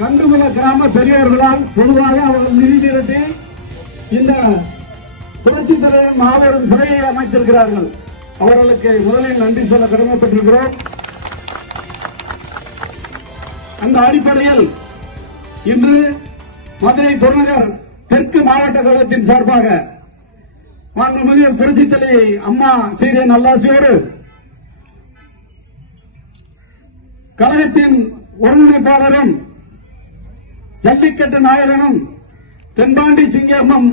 கண்டுகுல கிராம பெரியவர்களால் பொதுவாக அவர்கள் நிதி திரட்டி இந்த புரட்சித் தலைவர் மாபெரும் சிலையை அமைத்திருக்கிறார்கள். அவர்களுக்கு முதலில் நன்றி சொல்ல கடமைப்பட்டிருக்கிறோம். அந்த அடிப்படையில் இன்று மதுரை புறநகர் தெற்கு மாவட்ட கழகத்தின் சார்பாக மாண்புமிகு புரட்சித் தலைவி அம்மா சீரிய நல்லாசியோடு கழகத்தின் ஒருங்கிணைப்பாளரும் ஜல்லிக்கட்டு நாயகனும் தென்பாண்டி சிங்கம்மம்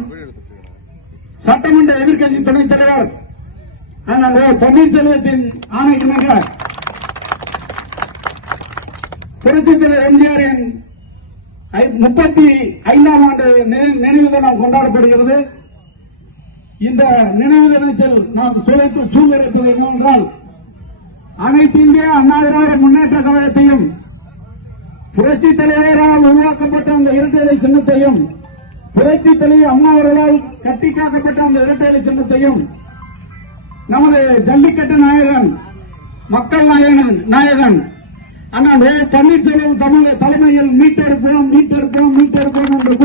சட்டமன்ற எதிர்க்கட்சி துணைத் தலைவர் பன்னீர்செல்வத்தின் ஆணைக்கிணங்க புரட்சித் தலைவர் எம்ஜிஆரின் 35ஆம் ஆண்டு நினைவு தினம் கொண்டாடப்படுகிறது. இந்த நினைவு தினத்தில் நாம் சூழ்நிலைப்பது என்னவென்றால், அனைத்து இந்திய அண்ணா திராவிட முன்னேற்ற கழகத்தையும் புரட்சித் தலைவரால் உருவாக்கப்பட்ட அந்த இரட்டை இலை சின்னத்தையும் புரட்சித் தலைவர் அம்மா அவர்களால் கட்டி காக்கப்பட்ட அந்த இரட்டை இலை சின்னத்தையும் நமது ஜல்லிக்கட்டு நாயகன் மக்கள் நாயகன் அண்ணா பன்னீர்செல்வம் தலைமையில் மீட்டெடுப்போம் என்று